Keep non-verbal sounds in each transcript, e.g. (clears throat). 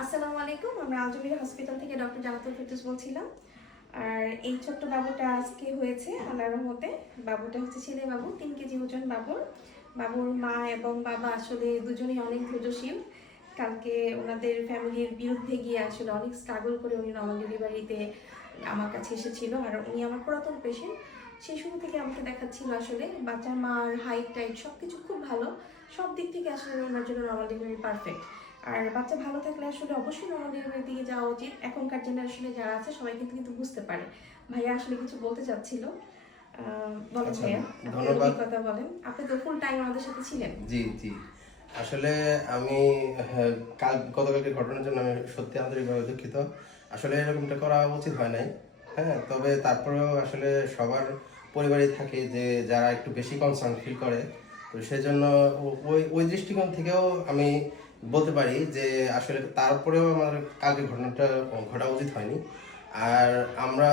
আসসালামু আলাইকুম, আমরা আলজমির হসপিটাল থেকে ডক্টর জামাতুল ফিরদৌস বলছিলাম। আর এই ছোট্ট বাবুটা আজকে হয়েছে আল্লাহর রহমতে। বাবুটা হচ্ছে ছেলে বাবু, তিন কেজি ওজন বাবুর। বাবুর মা এবং বাবা আসলে দুজনেই অনেক ধৈর্যশীল। কালকে ওনাদের ফ্যামিলির বিরুদ্ধে গিয়ে আসলে অনেক স্ট্রাগল করে উনি নর্মাল ডেলিভারিতে আমার কাছে এসেছিল। আর উনি আমার পুরাতন পেশেন্ট সেই শুরু থেকে আমাকে দেখাচ্ছিল আসলে বাচ্চার মার হাইট টাইট সব কিছু খুব ভালো। সব দিক থেকে আসলে ওনার জন্য নর্মাল ডেলিভারি পারফেক্ট আর বাচ্চা ভালো থাকলে আসলে অবশ্যই নর্মাল ডেলিভারির দিকে যাওয়া উচিত। এখনকার জেনারেশনে যারা আছে সবাই কিন্তু কিন্তু বুঝতে পারে। ভাইয়া আসলে কিছু বলতে চাচ্ছিল। বলেন আচ্ছা, ভাইয়া আপনি ধন্যবাদ। কথা বলেন। আপনি তো ফুল টাইম আমাদের সাথে ছিলেন। জি জি। আসলে আমি হ্যাঁ, কাল গতকালকে ঘটনার জন্য আমি সত্যি আন্তরিকভাবে দুঃখিত। আসলে এরকমটা করা উচিত হয় নাই। হ্যাঁ তবে তারপরেও আসলে সবার পরিবারই থাকে যে যারা একটু বেশি কনসার্ন ফিল করে। তো সেজন্য ও- ওই ওই দৃষ্টিকোণ থেকেও আমি বলতে পারি যে আসলে তারপরেও আমার কালকে ঘটনাটা ঘটা উচিত হয়নি। আর আমরা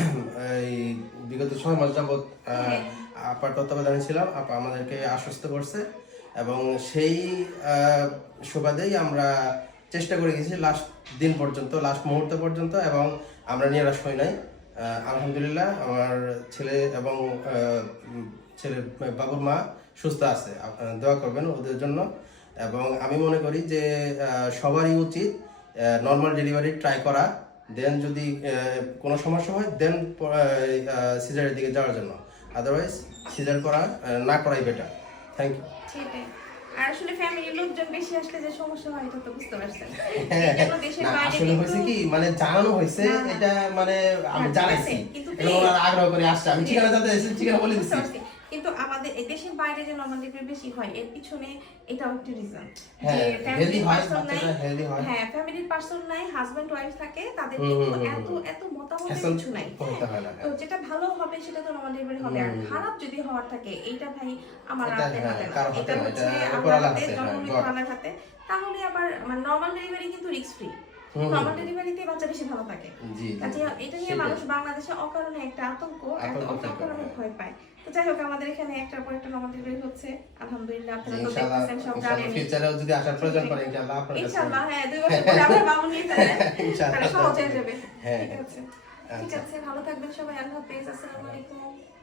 (clears throat) এই বিগত ছয় মাস যাবৎ আপার তত্ত্বাবধানে ছিলাম। আপা আমাদেরকে আশ্বস্ত করছে এবং সেই সুবাদেই আমরা চেষ্টা করে গেছি লাস্ট দিন পর্যন্ত লাস্ট মুহূর্ত পর্যন্ত এবং আমরা নিরাশ হই নাই। আলহামদুলিল্লাহ আমার ছেলে এবং ছেলে বাবুর মা সুস্থ আছে। আপনারা দোয়া করবেন ওদের জন্য। এবং আমি মনে করি যে সবারই উচিত নর্মাল ডেলিভারি ট্রাই করা দেন যদি কোনো সমস্যা হয় দেন সিজারের দিকে যাওয়ার জন্য। আদারওয়াইজ সিজার করা না করাই বেটার থ্যাংক ইউ সেটাই আর আসলে ফ্যামিলির লোকজন বেশি আসলে যে সমস্যা হয় এটা তো বুঝতে পারছেন। হ্যাঁ, এই জন্য দেশের না, আসলে হয়েছে কি মানে জানানো হয়েছে। এটা মানে আমি হ্যাঁ, জানাইছি। কিন্তু আগ্রহ করে আসছে। আমি ঠিকানা জানতে এসেছি ঠিকানা বলে দিচ্ছি। কিন্তু আমাদের এই দেশের বাইরে যে নর্মাল ডেলিভারি বেশি হয় এর পিছনে এটাও একটি রিজন হ্যাঁ, ফ্যামিলির হয়, পার্সন নাই হয়। হ্যাঁ হাজবেন্ড ওয়াইফ থাকে তাদের এত এত মতামতের কিছু নাই। হয় না, তো যেটা ভালো হবে সেটা তো নর্মাল ডেলিভারি হবে। আর। খারাপ যদি হওয়ার থাকে এইটা ভাই আমার এটা, হাতে হ্যাঁ, হাতে না। এটা হচ্ছে এটা উপরওয়ালার হাতে হ্যাঁ. আল্লাহর হাতে। তাহলে আবার মানে নর্মাল ডেলিভারি কিন্তু রিস্ক ফ্রি নর্মাল ডেলিভারিতে বাচ্চা বেশি ভালো থাকে। কাজে এটা নিয়ে মানুষ বাংলাদেশে অকারণে একটা আতঙ্ক এত অকারণে হ্যাঁ। ভয় পায়। যাই হোক আমাদের এখানে একটার পর একটা নর্মাল বের হচ্ছে। আলহামদুলিল্লাহ আপনারা তো দেখতেছেন সব জানেন ফিউচারেও যদি আসার প্রয়োজন পড়ে ইনশাআল্লাহ আপনার ইনশাআল্লাহ হ্যাঁ দুই বছর পরে নিয়ে (laughs) ইনশাআল্লাহ। সহজ হয়ে যাবে। হ্যাঁ, ঠিক আছে। আচ্ছা। আছে ভালো থাকবেন সবাই। আল্লাহ হাফেজ। আসসালামু আলাইকুম।